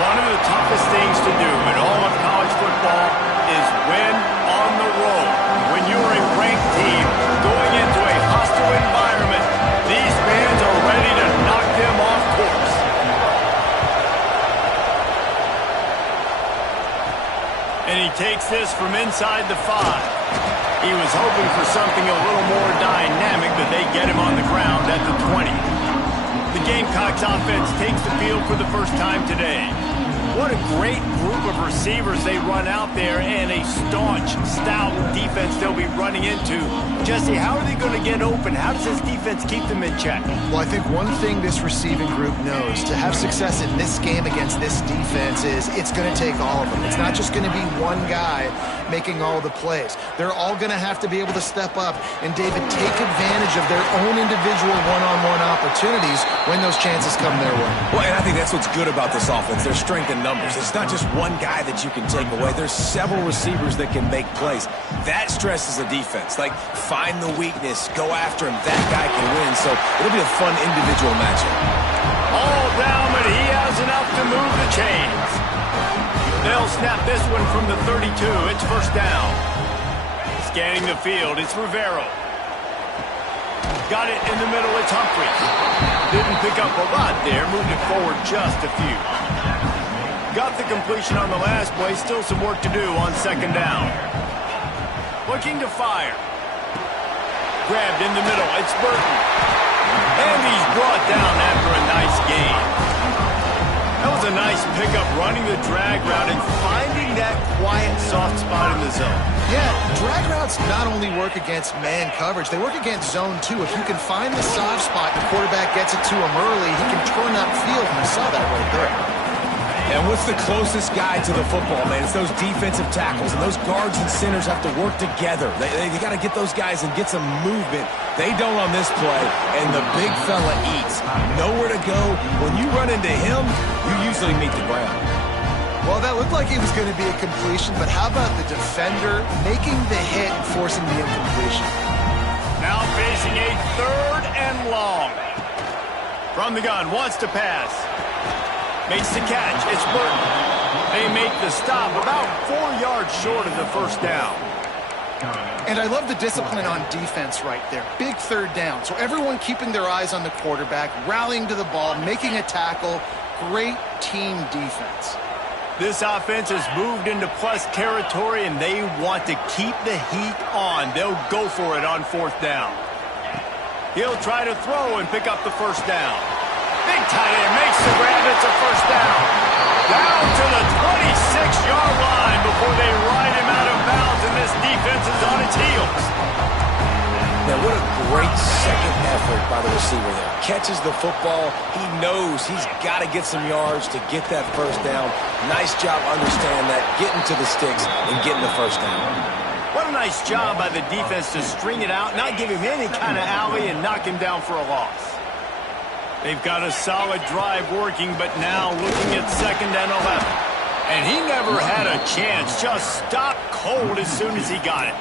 One of the toughest things to do in all of college football is win on the road. When you're a ranked team going into a hostile environment, these fans are ready to knock them off course. And he takes this from inside the 5. He was hoping for something a little more dynamic, but they get him on the ground at the 20. The Gamecocks offense takes the field for the first time today. What a great group of receivers they run out there, and a staunch, stout defense they'll be running into. Jesse, how are they going to get open? How does this defense keep them in check? Well, I think one thing this receiving group knows to have success in this game against this defense is it's going to take all of them. It's not just going to be one guy making all the plays. They're all going to have to be able to step up and, David, take advantage of their own individual one-on-one opportunities when those chances come their way. Well, and I think that's what's good about this offense, their strength in numbers. It's not just one guy that you can take away. There's several receivers that can make plays. That stresses the defense. Like, find the weakness, go after him. That guy can win, so it'll be a fun individual matchup. All down, but he has enough to move the chains. They'll snap this one from the 32. It's first down. Scanning the field, it's Rivero. Got it in the middle, it's Humphries. Didn't pick up a lot there, moved it forward just a few. Got the completion on the last play, still some work to do on second down. Looking to fire. Grabbed in the middle, it's Burton. And he's brought down after a nice gain. That was a nice pickup, running the drag route and finding that quiet, soft spot in the zone. Yeah, drag routes not only work against man coverage, they work against zone too. If you can find the soft spot and the quarterback gets it to him early, he can turn upfield, and you saw that right there. And what's the closest guy to the football, man? It's those defensive tackles, and those guards and centers have to work together. They got to get those guys and get some movement. They don't on this play, and the big fella eats. Nowhere to go. When you run into him, you usually meet the ground. Well, that looked like it was going to be a completion, but how about the defender making the hit and forcing the incompletion? Now facing a third and long. From the gun, wants to pass. Makes the catch, it's Burton. They make the stop about 4 yards short of the first down. And I love the discipline on defense right there. Big third down. So everyone keeping their eyes on the quarterback, rallying to the ball, making a tackle. Great team defense. This offense has moved into plus territory, and they want to keep the heat on. They'll go for it on fourth down. He'll try to throw and pick up the first down. Big tight end makes the grab. It's a first down. Down to the 26-yard line before they ride him out of bounds, and this defense is on its heels. Now, what a great second effort by the receiver there. Catches the football. He knows he's got to get some yards to get that first down. Nice job understanding that, getting to the sticks and getting the first down. What a nice job by the defense to string it out, not give him any kind of alley, and knock him down for a loss. They've got a solid drive working, but now looking at second and 11. And he never had a chance, just stopped cold as soon as he got it.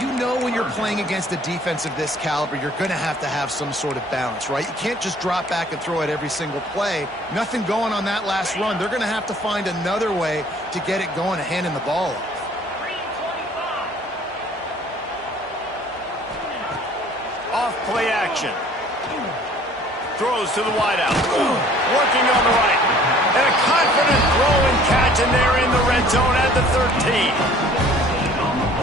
You know when you're playing against a defense of this caliber, you're going to have some sort of balance, right? You can't just drop back and throw it every single play. Nothing going on that last run. They're going to have to find another way to get it going and handing the ball off. Off play action. Throws to the wideout. Working on the right. And a confident throw and catch, and they're in the red zone at the 13.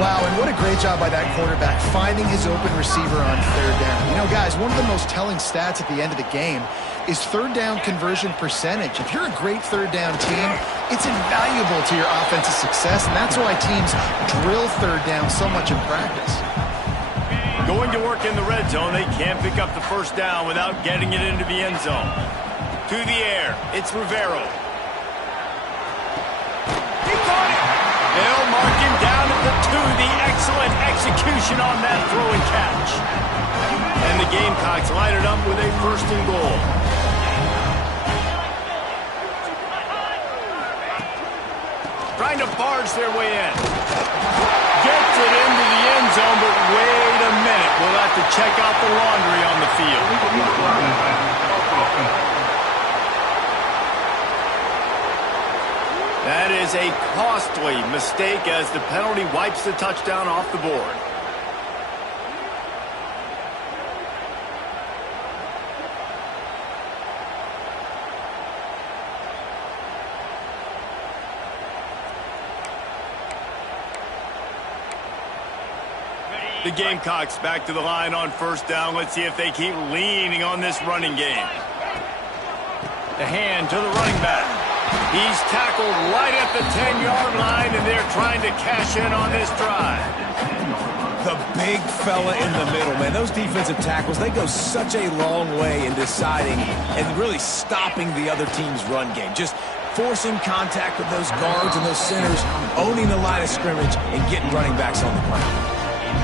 Wow, and what a great job by that quarterback finding his open receiver on third down. You know, guys, one of the most telling stats at the end of the game is third down conversion percentage. If you're a great third down team, it's invaluable to your offensive success, and that's why teams drill third down so much in practice. Going to work in the red zone, they can't pick up the first down without getting it into the end zone. To the air, it's Rivero. He caught it! They'll mark him down at the 2. The excellent execution on that throw and catch. And the Gamecocks line it up with a first and goal. Trying to barge their way in. Gets it into the end zone, but wait a minute. We'll have to check out the laundry on the field. was a costly mistake as the penalty wipes the touchdown off the board. The Gamecocks back to the line on first down. Let's see if they keep leaning on this running game. The hand to the running back. He's tackled right at the 10-yard line, and they're trying to cash in on this drive. The big fella in the middle, man. Those defensive tackles, they go such a long way in deciding and really stopping the other team's run game. Just forcing contact with those guards and those centers, owning the line of scrimmage, and getting running backs on the ground.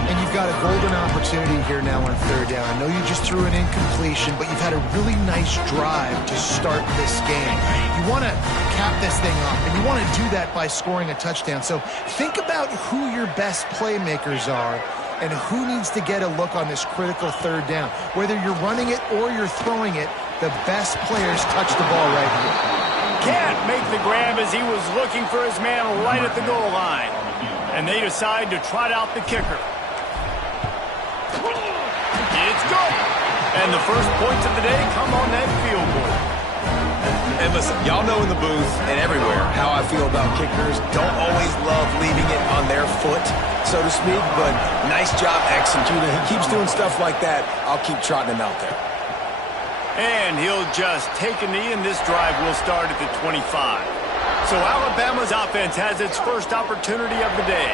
And you've got a golden opportunity here now on third down. I know you just threw an incompletion, but you've had a really nice drive to start this game. You want to cap this thing off, and you want to do that by scoring a touchdown. So think about who your best playmakers are and who needs to get a look on this critical third down. Whether you're running it or you're throwing it, the best players touch the ball right here. Can't make the grab as he was looking for his man right at the goal line. And they decide to trot out the kicker. It's good. And the first points of the day come on that field goal. And listen, y'all know in the booth and everywhere how I feel about kickers. Don't always love leaving it on their foot, so to speak, but nice job executing. He keeps doing stuff like that. I'll keep trotting him out there. And he'll just take a knee, and this drive will start at the 25. So Alabama's offense has its first opportunity of the day.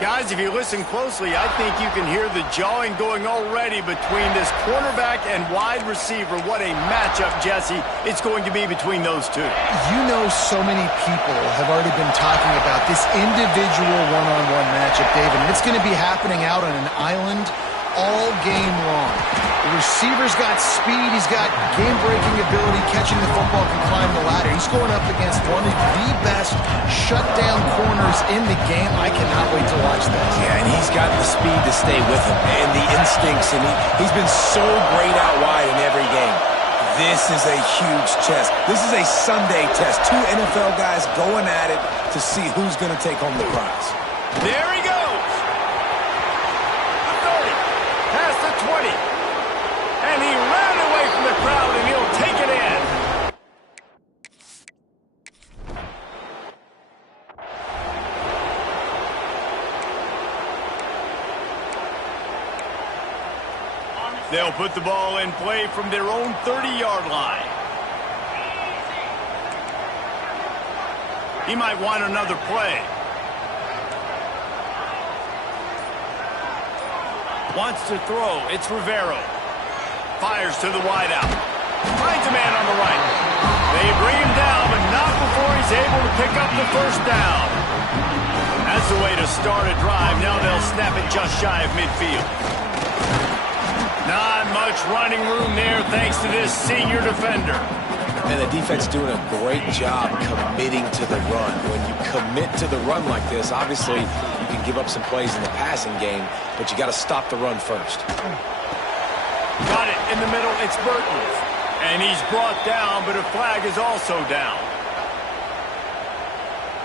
Guys, if you listen closely, I think you can hear the jawing going already between this cornerback and wide receiver. What a matchup, Jesse, it's going to be between those two. You know, so many people have already been talking about this individual one-on-one matchup, David, and it's going to be happening out on an island all game long. The receiver's got speed, he's got game-breaking ability, catching the football, can climb the ladder. He's going up against one of the best shutdown corners in the game. I cannot wait to watch this. Yeah, and he's got the speed to stay with him and the instincts, and he's been so great out wide in every game. This is a huge test. This is a Sunday test. Two NFL guys going at it to see who's going to take home the prize. There he goes. The 30, past the 20. And he ran away from the crowd, and he'll take it in. They'll put the ball in play from their own 30-yard line. He might want another play. Wants to throw. It's Rivero. Fires to the wideout. Finds a man on the right. They bring him down, but not before he's able to pick up the first down. That's the way to start a drive. Now they'll snap it just shy of midfield. Not much running room there thanks to this senior defender. And the defense doing a great job committing to the run. When you commit to the run like this, obviously you can give up some plays in the passing game, but you got to stop the run first. Got it in the middle. It's Burton. And he's brought down, but a flag is also down.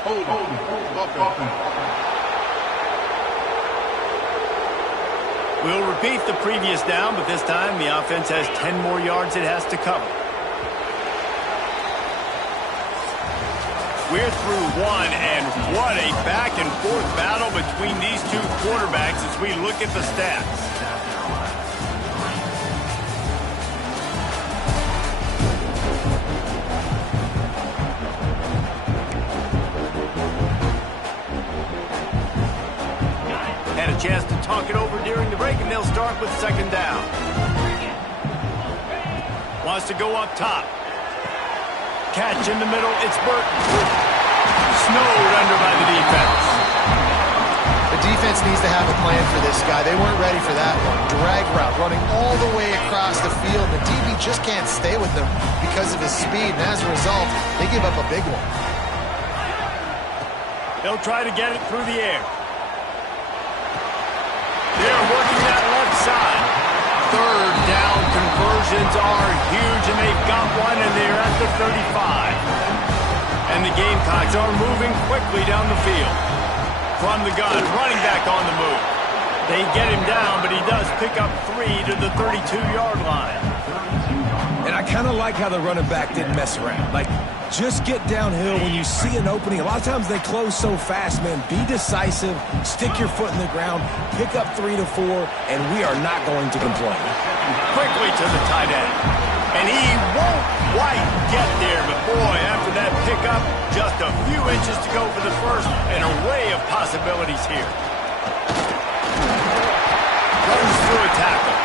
Hold on. We'll repeat the previous down, but this time the offense has 10 more yards it has to cover. We're through one, and what a back-and-forth battle between these two quarterbacks as we look at the stats. Had a chance to talk it over during the break, and they'll start with second down. Wants to go up top. Catch in the middle, it's Burton. Snowed under by the defense. The defense needs to have a plan for this guy. They weren't ready for that one. Drag route, running all the way across the field. The DB just can't stay with them because of his speed, and as a result, they give up a big one. They'll try to get it through the air. They're working that left side. Third down conversions are huge, and they've got one, and they're at the 35. And the Gamecocks are moving quickly down the field. From the gun, running back on the move. They get him down, but he does pick up 3 to the 32-yard line. And I kind of like how the running back didn't mess around. Like, just get downhill when you see an opening. A lot of times they close so fast, man. Be decisive, stick your foot in the ground, pick up 3 to 4, and we are not going to complain. Quickly to the tight end. And he won't quite get there, but boy, after that pickup, just a few inches to go for the first. An array of possibilities here. Runs through a tackle.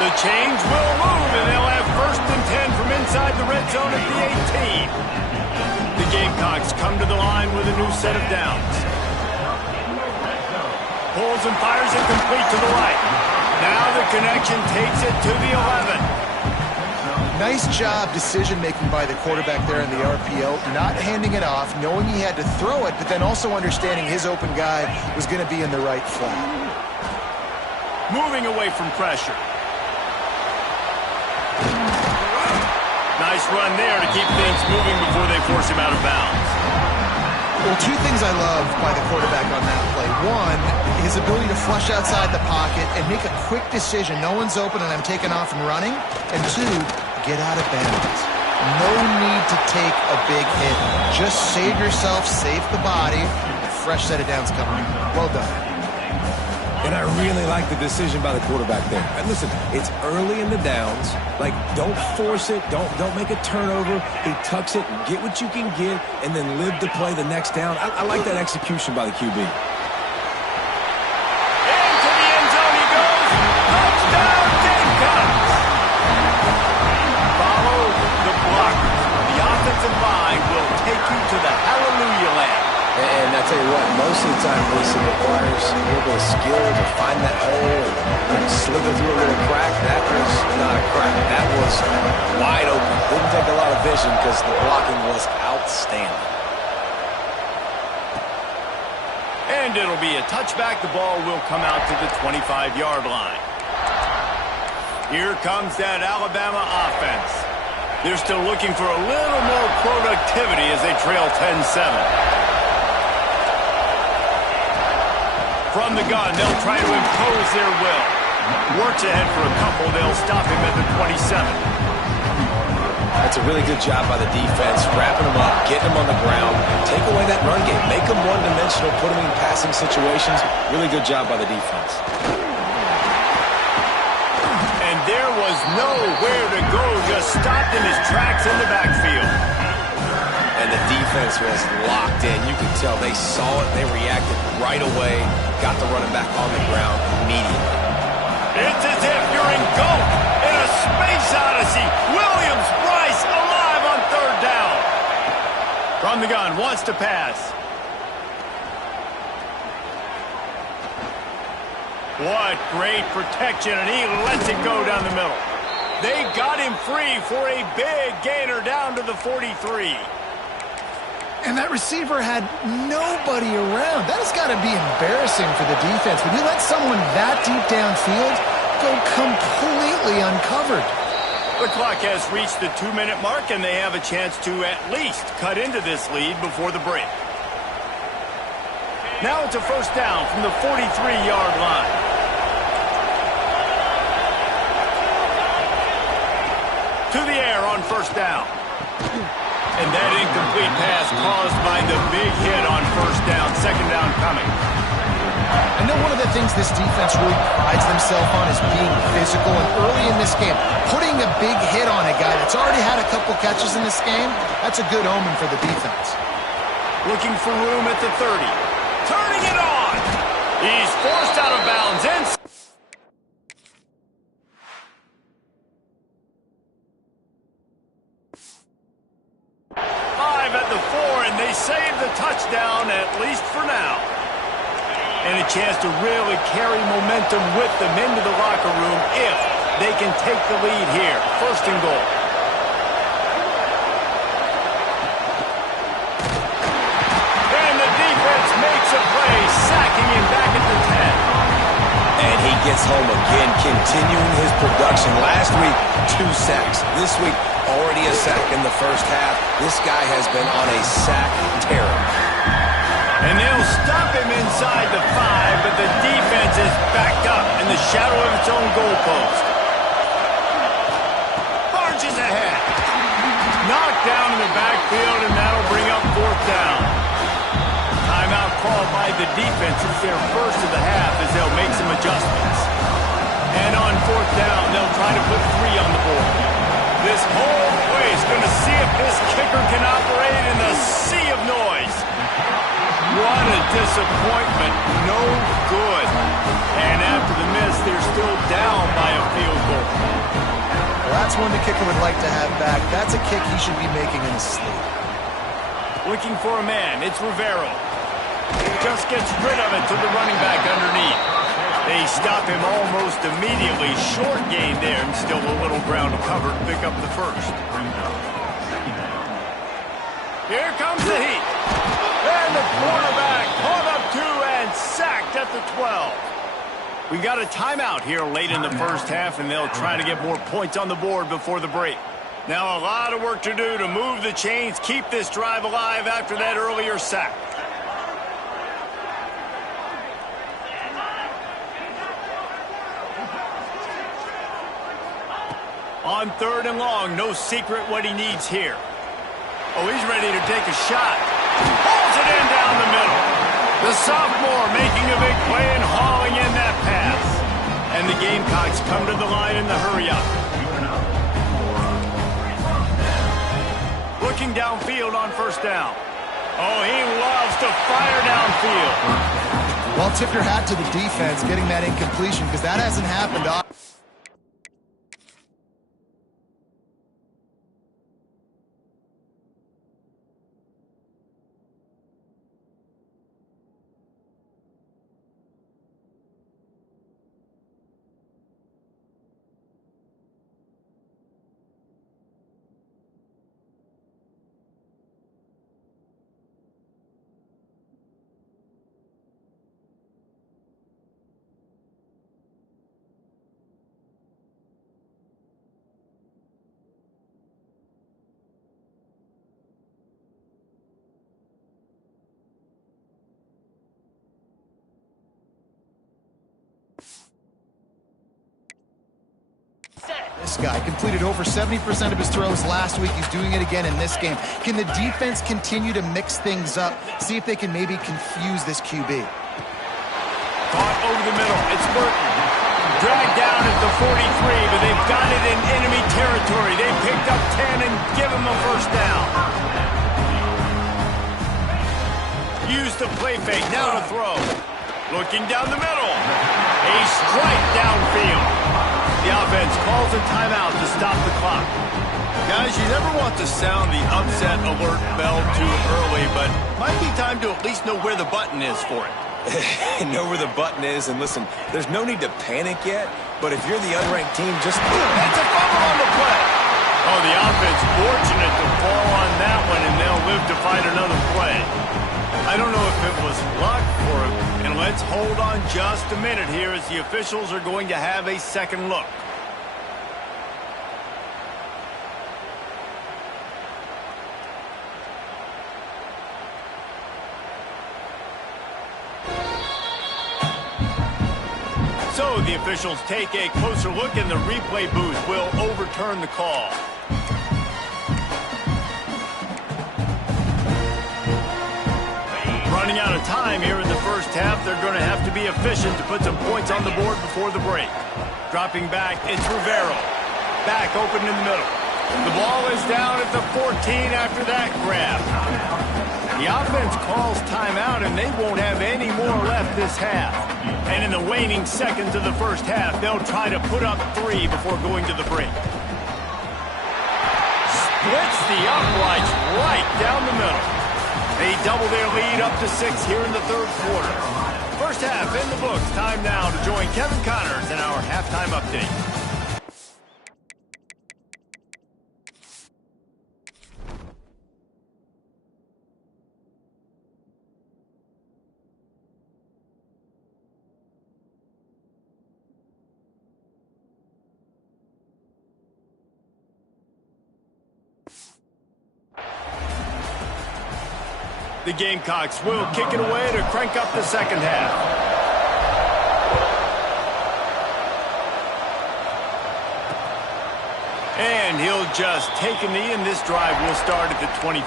The chains will move, and they'll have 1st and 10 from inside the red zone at the 18. The Gamecocks come to the line with a new set of downs. Pulls and fires it complete to the right. Now the connection takes it to the 11. Nice job decision-making by the quarterback there in the RPO, not handing it off, knowing he had to throw it, but then also understanding his open guy was going to be in the right flat. Moving away from pressure. Nice run there to keep things moving before they force him out of bounds. Well, 2 things I love by the quarterback on that play. 1, his ability to flush outside the pocket and make a quick decision. No one's open and I'm taking off and running. And 2, get out of bounds. No need to take a big hit. Just save yourself, save the body. Fresh set of downs coming. Well done. And I really like the decision by the quarterback there. And listen, it's early in the downs. Like, don't force it. Don't make a turnover. He tucks it, get what you can get, and then live to play the next down. I like that execution by the QB. Into the end zone he goes. Touchdown, Gamecocks! Follow the blocker. The offensive line will take you to the hallelujah land. And I tell you what, most of the time, Lisa, requires a little bit of skill to find that hole and slither through a little crack. That was not a crack. That was wide open. Didn't take a lot of vision because the blocking was outstanding. And it'll be a touchback. The ball will come out to the 25-yard line. Here comes that Alabama offense. They're still looking for a little more productivity as they trail 10-7. From the gun, they'll try to impose their will. Works ahead for a couple. They'll stop him at the 27. That's a really good job by the defense, wrapping him up, getting him on the ground, take away that run game, make him one-dimensional, put him in passing situations. Really good job by the defense. And there was nowhere to go, just stopped in his tracks in the backfield. And the defense was locked in. You could tell they saw it, they reacted right away, got the running back on the ground immediately. It's as if you're in GOAT in a space odyssey. Williams-Brice alive on 3rd down. From the gun, wants to pass. What great protection, and he lets it go down the middle. They got him free for a big gainer down to the 43. And that receiver had nobody around. That has got to be embarrassing for the defense. When you let someone that deep downfield go completely uncovered. The clock has reached the 2-minute mark, and they have a chance to at least cut into this lead before the break. Now it's a 1st down from the 43-yard line. To the air on 1st down. And that incomplete pass caused by the big hit on 1st down. 2nd down coming. I know one of the things this defense really prides themselves on is being physical. And early in this game, putting a big hit on a guy that's already had a couple catches in this game, that's a good omen for the defense. Looking for room at the 30. Turning it on. He's forced out of bounds. Inside. At the 4, and they save the touchdown, at least for now. And a chance to really carry momentum with them into the locker room if they can take the lead here. 1st and goal. And the defense makes a play, sacking him back at the 10. And he gets home again, continuing his production. Last week, 2 sacks. This week, already a sack in the first half. This guy has been on a sack terror. And they'll stop him inside the 5, but the defense is backed up in the shadow of its own goalpost. Marches ahead. Knocked down in the backfield, and that'll bring up 4th down. Timeout called by the defense. It's their first of the half as they'll make some adjustments. And on 4th down, they'll try to put 3 on the board. This whole place going to see if this kicker can operate in the sea of noise. What a disappointment. No good. And after the miss, they're still down by a field goal. Well, that's one the kicker would like to have back. That's a kick he should be making in his sleep. Looking for a man. It's Rivero. Just gets rid of it to the running back underneath. They stop him almost immediately. Short gain there and still a little ground to cover to pick up the first. Here comes the heat. And the quarterback caught up 2 and sacked at the 12. We got a timeout here late in the first half, and they'll try to get more points on the board before the break. Now a lot of work to do to move the chains, keep this drive alive after that earlier sack. On 3rd and long, no secret what he needs here. Oh, he's ready to take a shot. Pulls it in down the middle. The sophomore making a big play and hauling in that pass. And the Gamecocks come to the line in the hurry-up. Looking downfield on 1st down. Oh, he loves to fire downfield. Well, tip your hat to the defense getting that incompletion because that hasn't happened. This guy completed over 70% of his throws last week. He's doing it again in this game. Can the defense continue to mix things up? See if they can maybe confuse this QB. Caught over the middle. It's Burton. Dragged down at the 43, but they've got it in enemy territory. They picked up 10 and give him a 1st down. Use the play fake. Now to throw. Looking down the middle. A strike downfield. The offense calls a timeout to stop the clock. Guys, you never want to sound the upset alert bell too early, but might be time to at least know where the button is for it. Know where the button is, and listen, there's no need to panic yet, but if you're the unranked team, just... It's a fumble on the play. Oh, the offense fortunate to fall on that one, and they'll live to fight another play. I don't know if it was luck or... And let's hold on just a minute here as the officials are going to have a second look. So the officials take a closer look, and the replay booth will overturn the call. Running out of time here in the first half. They're going to have to be efficient to put some points on the board before the break. Dropping back, it's Rivero. Back open in the middle. The ball is down at the 14 after that grab. The offense calls timeout, and they won't have any more left this half. And in the waning seconds of the first half, they'll try to put up 3 before going to the break. Splits the uprights right down the middle. They double their lead up to 6 here in the 3rd quarter. First half in the books. Time now to join Kevin Connors in our halftime update. The Gamecocks will kick it away to crank up the second half. And he'll just take a knee, and this drive will start at the 25.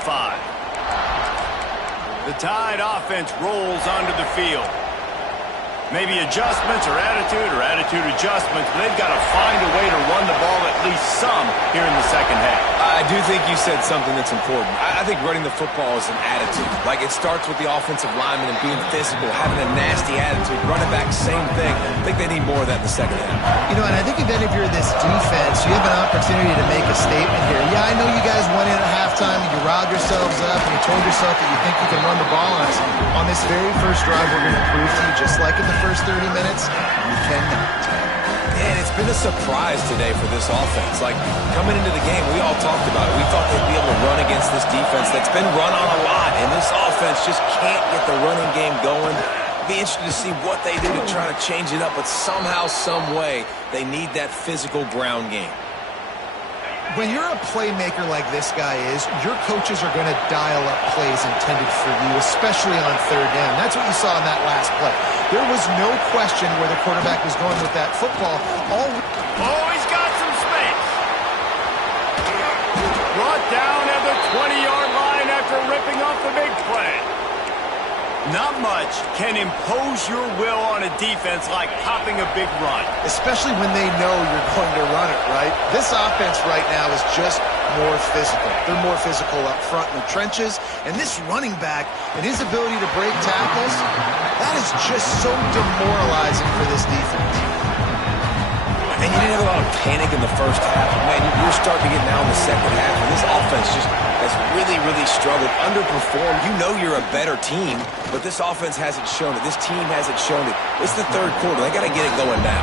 The Tide offense rolls onto the field. Maybe adjustments or attitude adjustments, but they've got to find a way to run the ball at least some here in the second half. I do think you said something that's important. I think running the football is an attitude. Like, it starts with the offensive lineman and being physical, having a nasty attitude. Running back, same thing. I think they need more of that in the second half. You know, and I think if you're this defense, you have an opportunity to make a statement here. Yeah, I know you guys went in at halftime and you riled yourselves up and you told yourself that you think you can run the ball on us. On this very first drive, we're going to prove to you, just like in the first 30 minutes, you cannot. And it's been a surprise today for this offense. Like, coming into the game, we all talked about it. We thought they'd be able to run against this defense that's been run on a lot, and this offense just can't get the running game going. Be interested to see what they do to try to change it up, but somehow, some way, they need that physical ground game. When you're a playmaker like this guy is, your coaches are going to dial up plays intended for you, especially on third down. That's what you saw in that last play. There was no question where the quarterback was going with that football. Oh, he's got some space. Brought down at the 20-yard line after ripping off the big play. Not much can impose your will on a defense like popping a big run. Especially when they know you're going to run it, right? This offense right now is just more physical. They're more physical up front in the trenches. And this running back and his ability to break tackles, that is just so demoralizing for this defense. And you didn't have a lot of panic in the first half. Man, you're starting to get now in the second half, and this offense just has really, really struggled, underperformed. You know you're a better team, but this offense hasn't shown it. This team hasn't shown it. It's the third quarter. They got to get it going now.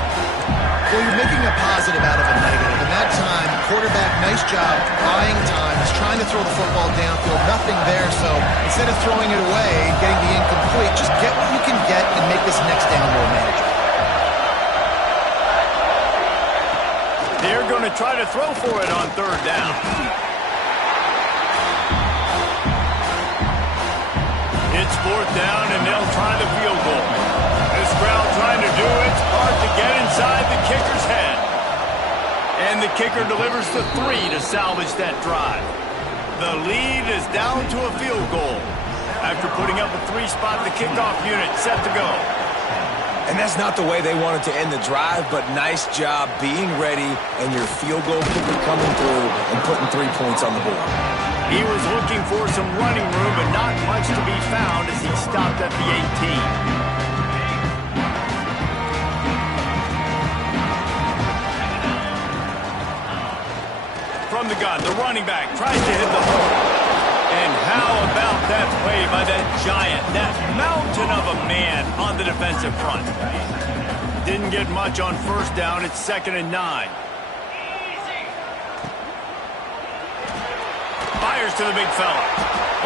Well, you're making a positive out of a negative. And that time, quarterback, nice job, buying time. He's trying to throw the football downfield. Nothing there, so instead of throwing it away and getting the incomplete, just get what you can get and make this next down more manageable. They're going to try to throw for it on third down. It's fourth down, and they'll try the field goal. This crowd trying to do its part to get inside the kicker's head. And the kicker delivers the 3 to salvage that drive. The lead is down to a field goal. After putting up a 3-spot, the kickoff unit set to go. And that's not the way they wanted to end the drive, but nice job being ready and your field goal kicker coming through and putting 3 points on the board. He was looking for some running room, but not much to be found as he stopped at the 18. From the gun, the running back tries to hit the hole. And how about that play by that giant, that mountain of a man on the defensive front? Didn't get much on first down. It's 2nd and 9. Fires to the big fella.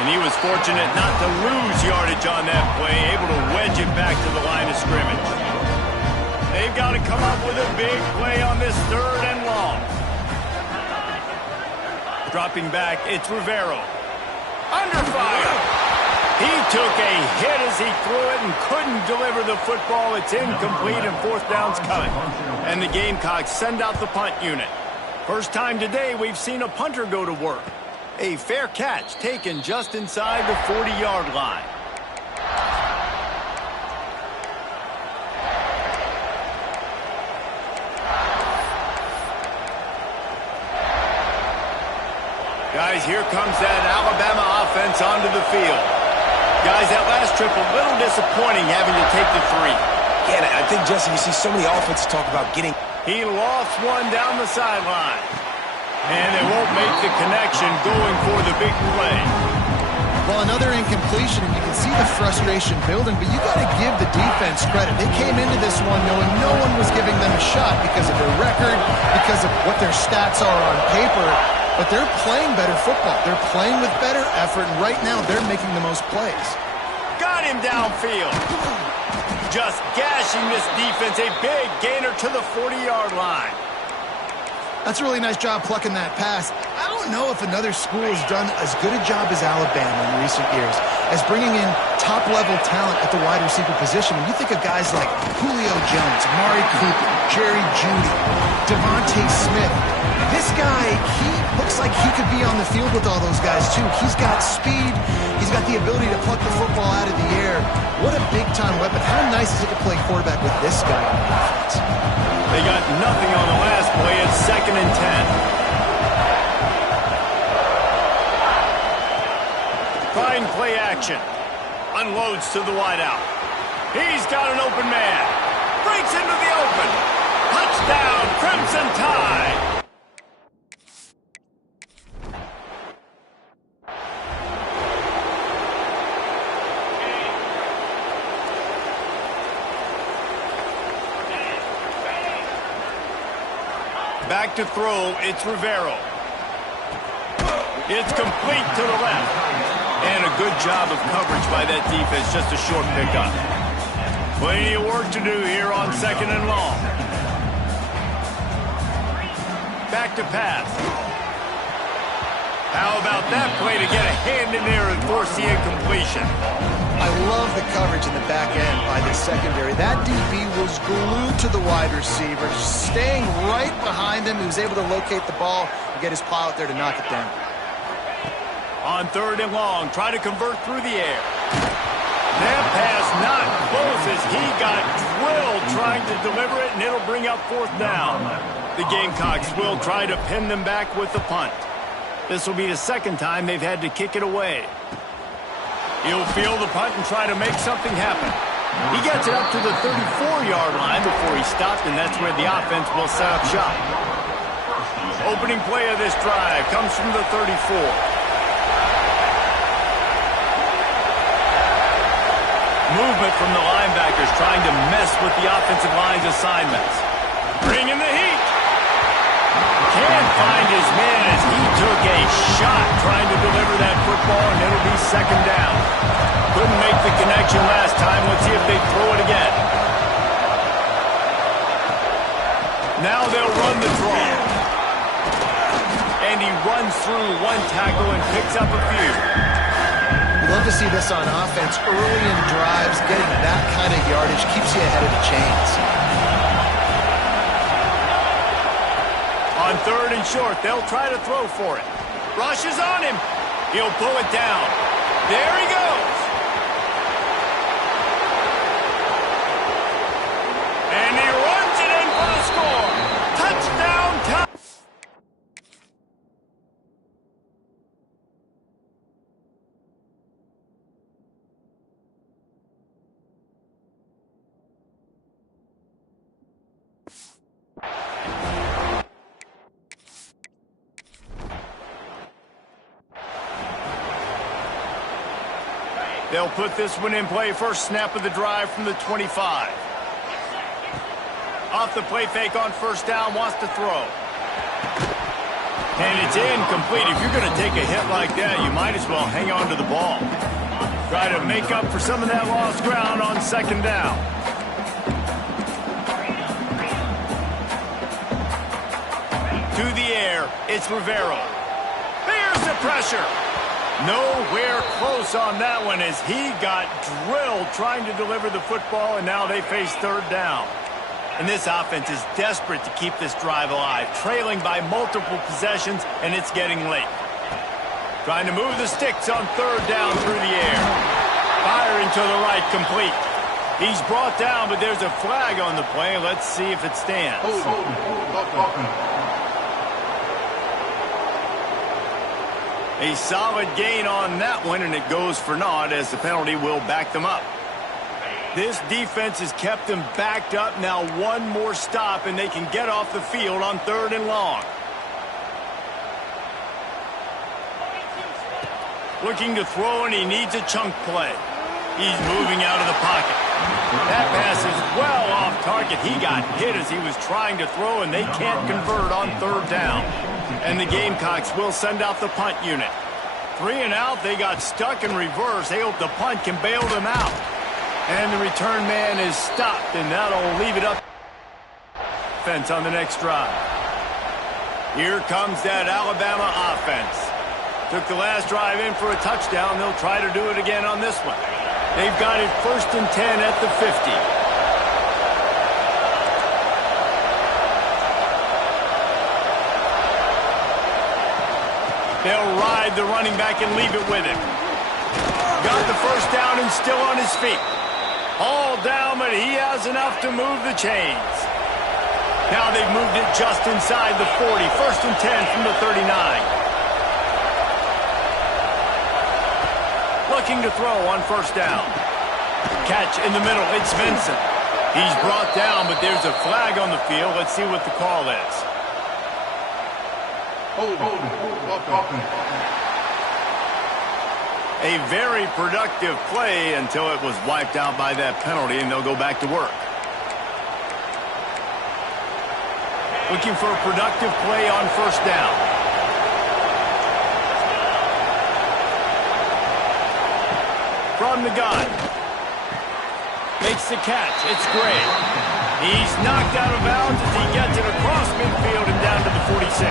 And he was fortunate not to lose yardage on that play, able to wedge it back to the line of scrimmage. They've got to come up with a big play on this 3rd and long. Dropping back, it's Rivero. Under fire. He took a hit as he threw it and couldn't deliver the football. It's incomplete and 4th down's coming. And the Gamecocks send out the punt unit. First time today we've seen a punter go to work. A fair catch taken just inside the 40-yard line. Guys, here comes that Alabama offense onto the field. Guys, that last trip a little disappointing having to take the 3. Yeah, I think, Jesse, you see so many offenses talk about getting... He lost one down the sideline. And they won't make the connection going for the big play. Well, another incompletion, and you can see the frustration building, but you got to give the defense credit. They came into this one knowing no one was giving them a shot because of their record, because of what their stats are on paper. But they're playing better football. They're playing with better effort, and right now they're making the most plays. Got him downfield. Just gashing this defense. A big gainer to the 40-yard line. That's a really nice job plucking that pass. I don't don't know if another school has done as good a job as Alabama in recent years as bringing in top-level talent at the wide receiver position. When you think of guys like Julio Jones, Amari Cooper, Jerry Jeudy, Devontae Smith, this guy, he looks like he could be on the field with all those guys, too. He's got speed. He's got the ability to pluck the football out of the air. What a big-time weapon. How nice is it to play quarterback with this guy on the offense? They got nothing on the last play. It's 2nd and 10. Fine play action. Unloads to the wideout. He's got an open man. Breaks into the open. Touchdown, Crimson Tide. Back to throw, it's Rivero. It's complete to the left. And a good job of coverage by that defense, just a short pickup. Plenty of work to do here on 2nd and long. Back to pass. How about that play to get a hand in there and force the incompletion? I love the coverage in the back end by the secondary. That DB was glued to the wide receiver, staying right behind him. He was able to locate the ball and get his pile out there to knock it down. On 3rd and long, try to convert through the air. That pass not close as he got drilled trying to deliver it, and it'll bring up 4th down. The Gamecocks will try to pin them back with the punt. This will be the 2nd time they've had to kick it away. He'll field the punt and try to make something happen. He gets it up to the 34-yard line before he stopped, and that's where the offense will set up shop. Opening play of this drive comes from the 34. Movement from the linebackers trying to mess with the offensive line's assignments. Bringing the heat. Can't find his man as he took a shot trying to deliver that football, and it'll be 2nd down. Couldn't make the connection last time. Let's see if they throw it again. Now they'll run the draw. And he runs through one tackle and picks up a few. Love to see this on offense early in drives. Getting that kind of yardage keeps you ahead of the chains. On 3rd and short, they'll try to throw for it. Rush is on him. He'll pull it down. There he goes. And he runs it in for the score. Touchdown time. They'll put this one in play. First snap of the drive from the 25. Off the play fake on 1st down, wants to throw. And it's incomplete. If you're going to take a hit like that, you might as well hang on to the ball. Try to make up for some of that lost ground on 2nd down. To the air, it's Rivero. There's the pressure. Nowhere close on that one as he got drilled trying to deliver the football, and now they face 3rd down. And this offense is desperate to keep this drive alive, trailing by multiple possessions, and it's getting late. Trying to move the sticks on 3rd down through the air. Firing to the right, complete. He's brought down, but there's a flag on the play. Let's see if it stands. A solid gain on that one, and it goes for naught as the penalty will back them up. This defense has kept them backed up. Now one more stop, and they can get off the field on 3rd and long. Looking to throw, and he needs a chunk play. He's moving out of the pocket. That pass is well off target. He got hit as he was trying to throw, and they can't convert on 3rd down. And the Gamecocks will send out the punt unit. 3 and out, they got stuck in reverse. They hope the punt can bail them out. And the return man is stopped, and that'll leave it up. Defense on the next drive. Here comes that Alabama offense. Took the last drive in for a touchdown. They'll try to do it again on this one. They've got it 1st and 10 at the 50. They'll ride the running back and leave it with him. Got the first down and still on his feet. All down, but he has enough to move the chains. Now they've moved it just inside the 40. 1st and 10 from the 39. Looking to throw on 1st down. Catch in the middle. It's Vincent. He's brought down, but there's a flag on the field. Let's see what the call is. A very productive play until it was wiped out by that penalty, and they'll go back to work. Looking for a productive play on 1st down. From the gun. Makes the catch. It's Gray. He's knocked out of bounds as he gets it across midfield and down to the 46.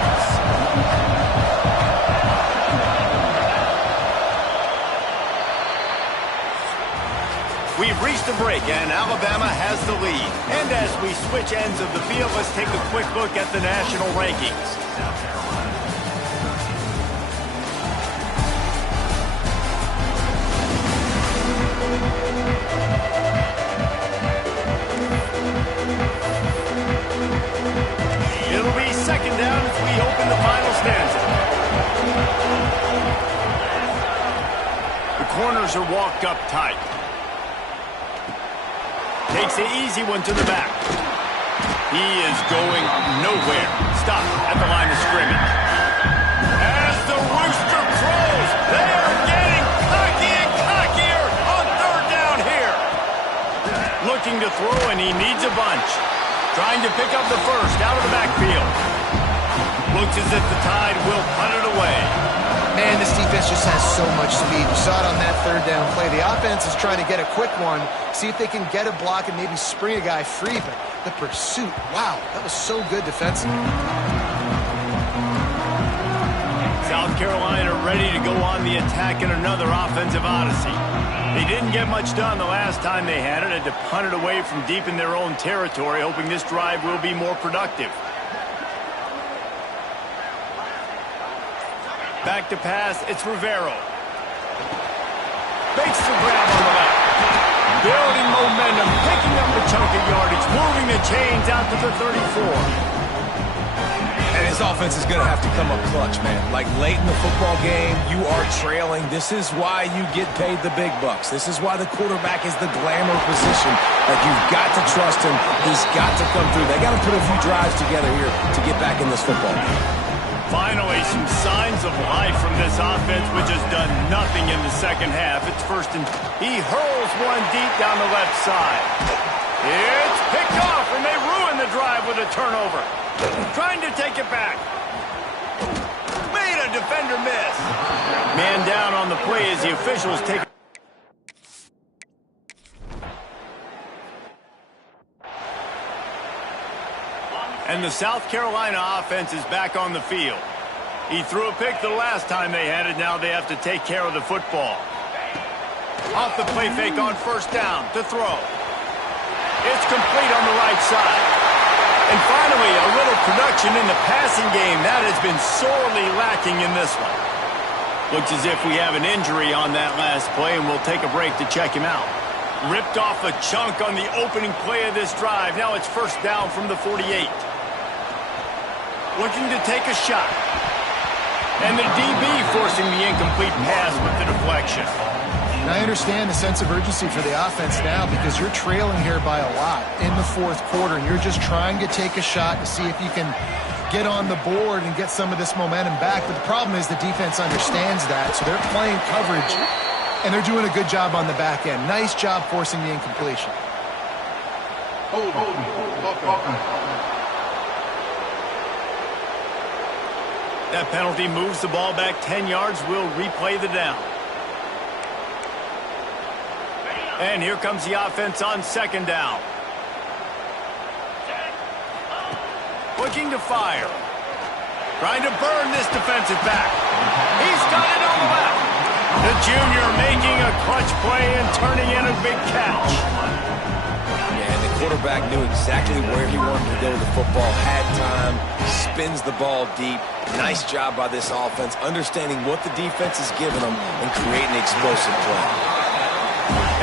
We've reached a break, and Alabama has the lead. And as we switch ends of the field, let's take a quick look at the national rankings. It'll be 2nd down as we open the final stanza. The corners are walked up tight. Takes the easy one to the back. He is going nowhere. Stop at the line of scrimmage. As the rooster crows, they are getting cocky and cockier on 3rd down here. Looking to throw, and he needs a bunch. Trying to pick up the 1st out of the backfield. Looks as if the Tide will punt it away. Man, this defense just has so much speed. You saw it on that 3rd down play. The offense is trying to get a quick one, see if they can get a block and maybe spring a guy free, but the pursuit, wow, that was so good defensively. South Carolina ready to go on the attack in another offensive odyssey. They didn't get much done the last time they had it, had to punt it away from deep in their own territory, hoping this drive will be more productive. Back to pass, it's Rivero. Makes the grab on the left. Building momentum, picking up a chunk of yardage, moving the chains out to the 34. And his offense is going to have to come up clutch, man. Like late in the football game, you are trailing. This is why you get paid the big bucks. This is why the quarterback is the glamour position. Like, you've got to trust him. He's got to come through. They got to put a few drives together here to get back in this football game. Finally, some signs of life from this offense, which has done nothing in the 2nd half. It's 1st and... He hurls one deep down the left side. It's picked off, and they ruin the drive with a turnover. Trying to take it back. Made a defender miss. Man down on the play as the officials take... And the South Carolina offense is back on the field. He threw a pick the last time they had it. Now they have to take care of the football. Off the play fake on 1st down to throw. It's complete on the right side. And finally, a little production in the passing game. That has been sorely lacking in this one. Looks as if we have an injury on that last play, and we'll take a break to check him out. Ripped off a chunk on the opening play of this drive. Now it's 1st down from the 48. Looking to take a shot. And the DB forcing the incomplete pass with the deflection. And I understand the sense of urgency for the offense now because you're trailing here by a lot in the 4th quarter, and you're just trying to take a shot to see if you can get on the board and get some of this momentum back. But the problem is the defense understands that, so they're playing coverage, and they're doing a good job on the back end. Nice job forcing the incompletion. That penalty moves the ball back 10 yards. We'll replay the down. And here comes the offense on 2nd down. Looking to fire. Trying to burn this defensive back. He's got it on the left. The junior making a clutch play and turning in a big catch. Yeah, and the quarterback knew exactly where he wanted to go with the football, had time, spins the ball deep. Nice job by this offense, understanding what the defense is giving them and creating an explosive play.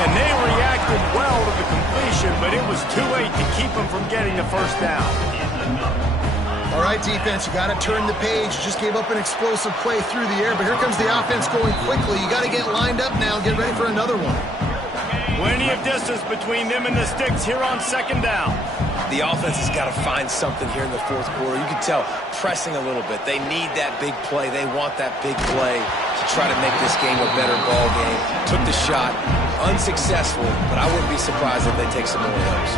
And they reacted well to the completion, but it was too late to keep them from getting the first down. All right, defense, you got to turn the page. You just gave up an explosive play through the air, but here comes the offense going quickly. You got to get lined up now and get ready for another one. Plenty of distance between them and the sticks here on second down. The offense has got to find something here in the fourth quarter. You can tell, pressing a little bit. They need that big play. They want that big play to try to make this game a better ball game. Took the shot, unsuccessful, but I wouldn't be surprised if they take some more of those.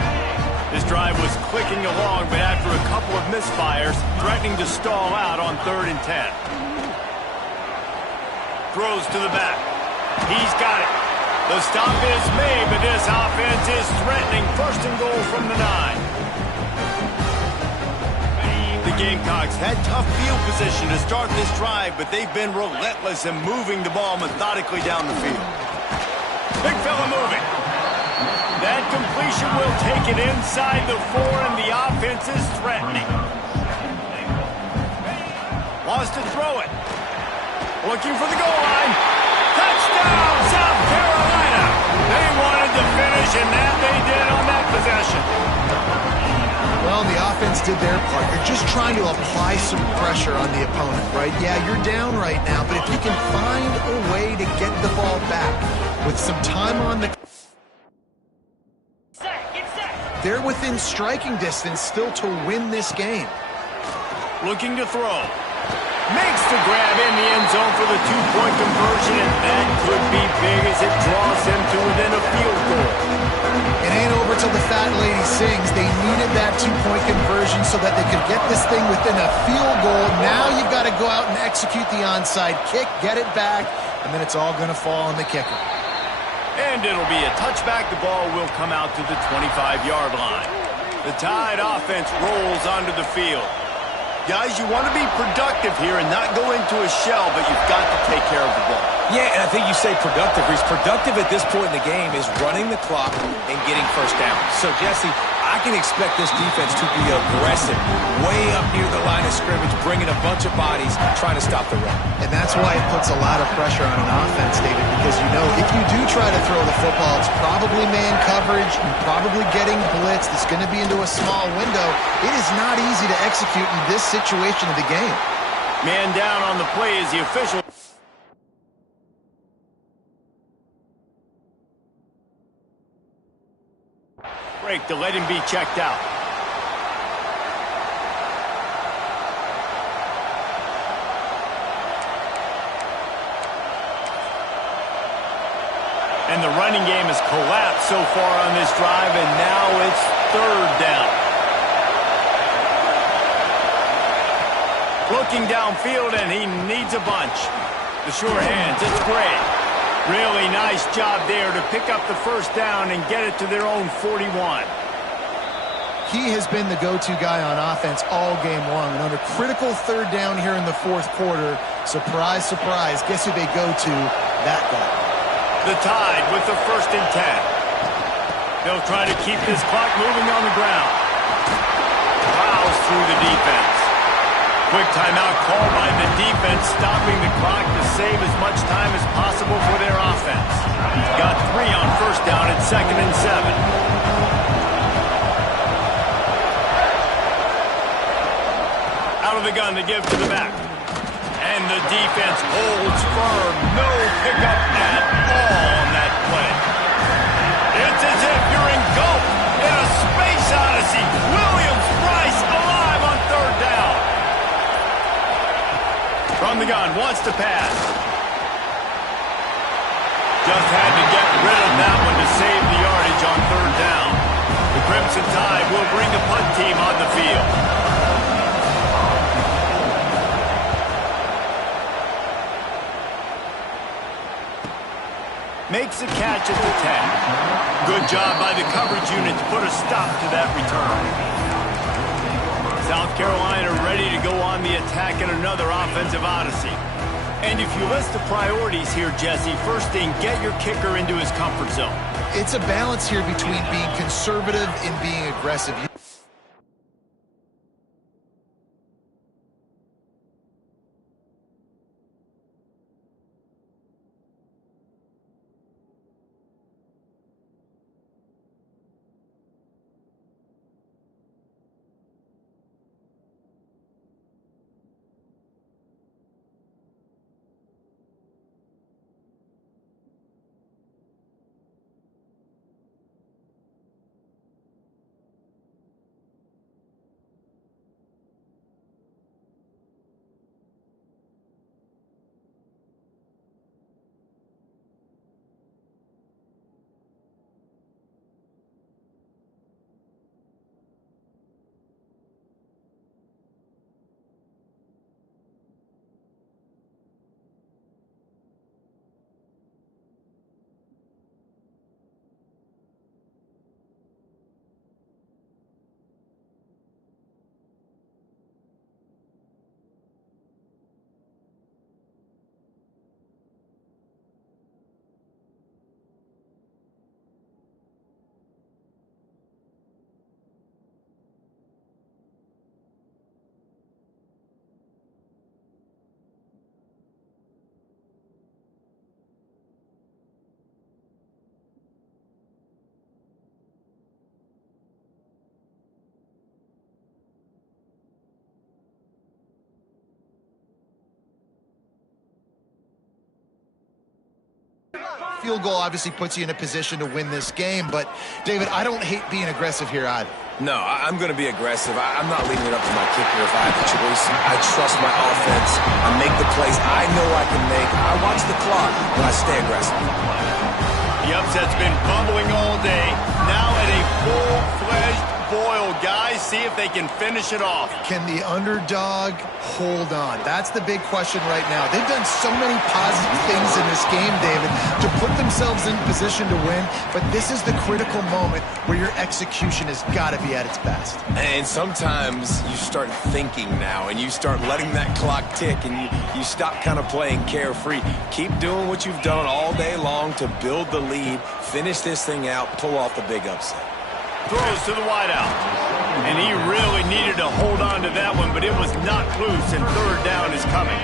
This drive was clicking along, but after a couple of misfires, threatening to stall out on 3rd and 10. Throws to the back. He's got it. The stop is made, but this offense is threatening. 1st and goal from the 9. The Gamecocks had tough field position to start this drive, but they've been relentless in moving the ball methodically down the field. Big fella moving. That completion will take it inside the 4, and the offense is threatening. Wants to throw it. Looking for the goal line. Touchdown, South Carolina. They wanted to finish, and that they did on that possession. Well, the offense did their part. They're just trying to apply some pressure on the opponent, right? Yeah, you're down right now, but if you can find a way to get the ball back with some time on the... They're within striking distance still to win this game. Looking to throw. Makes the grab in the end zone for the 2-point conversion, and that could be big as it draws him to within a field goal. It ain't over till the fat lady sings. They needed that 2-point conversion so that they could get this thing within a field goal. Now you've got to go out and execute the onside kick, get it back, and then it's all going to fall on the kicker. And it'll be a touchback. The ball will come out to the 25-yard line. The Tide offense rolls onto the field. Guys, you want to be productive here and not go into a shell, but you've got to take care of the ball. Yeah, and I think you say productive. He's productive at this point in the game is running the clock and getting first down. So, Jesse, I can expect this defense to be aggressive, way up near the line of scrimmage, bringing a bunch of bodies, trying to stop the run. And that's why it puts a lot of pressure on an offense, David, because you know if you do try to throw the football, it's probably man coverage, you're probably getting blitzed, it's going to be into a small window. It is not easy to execute in this situation of the game. Man down on the play is the official. Break to let him be checked out. And the running game has collapsed so far on this drive, and now it's 3rd down. Looking downfield, and he needs a bunch. The sure hands, it's great. Really nice job there to pick up the first down and get it to their own 41. He has been the go-to guy on offense all game long. And on a critical 3rd down here in the 4th quarter, surprise, surprise, guess who they go to? That guy. The Tide with the 1st and 10. They'll try to keep this clock moving on the ground. Fouls through the defense. Quick timeout called by the defense, stopping the clock to save as much time as possible for their offense. Got 3 on 1st down at 2nd and 7. Out of the gun to give to the back. And the defense holds firm. No pickup at all on that play. It's as if you're engulfed in a space odyssey. Williams-Brice alive on 3rd down. From the gun, wants to pass. Just had to get rid of that one to save the yardage on 3rd down. The Crimson Tide will bring the punt team on the field. Makes a catch at the 10. Good job by the coverage unit to put a stop to that return. South Carolina ready to go on the attack in another offensive odyssey. And if you list the priorities here, Jesse, first thing, get your kicker into his comfort zone. It's a balance here between being conservative and being aggressive. Field goal obviously puts you in a position to win this game, but, David, I don't hate being aggressive here either. No, I'm going to be aggressive. I'm not leaving it up to my kicker if I have the choice. I trust my offense. I make the plays I know I can make. I watch the clock, but I stay aggressive. The upset's been bubbling all day. Now at a full-fledged boil, guys. See if they can finish it off. Can the underdog hold on? That's the big question right now. They've done so many positive things in this game, David, to put themselves in position to win, but this is the critical moment where your execution has got to be at its best. And sometimes you start thinking now, and you start letting that clock tick, and you stop kind of playing carefree. Keep doing what you've done all day long to build the lead, finish this thing out, pull off the big upset. Throws to the wideout. And he really needed to hold on to that one, but it was knocked loose, and third down is coming.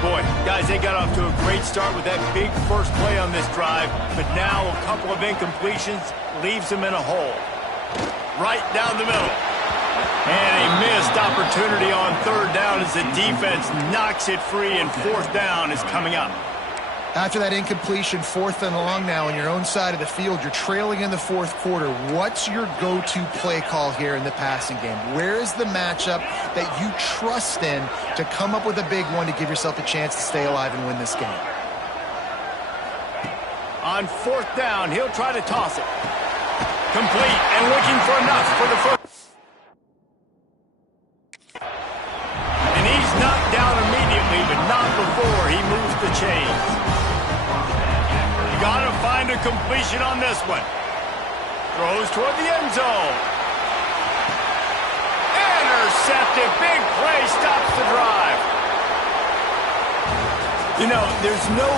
Boy, guys, they got off to a great start with that big first play on this drive, but now a couple of incompletions leaves them in a hole. Right down the middle. And a missed opportunity on third down as the defense knocks it free, and fourth down is coming up. After that incompletion, 4th and long now on your own side of the field, you're trailing in the fourth quarter. What's your go-to play call here in the passing game? Where is the matchup that you trust in to come up with a big one to give yourself a chance to stay alive and win this game? On fourth down, he'll try to toss it. Complete and looking for enough for the first. And he's knocked down immediately, but not before he moves the chains. Got to find a completion on this one. Throws toward the end zone. Intercepted. Big play stops the drive. You know, there's no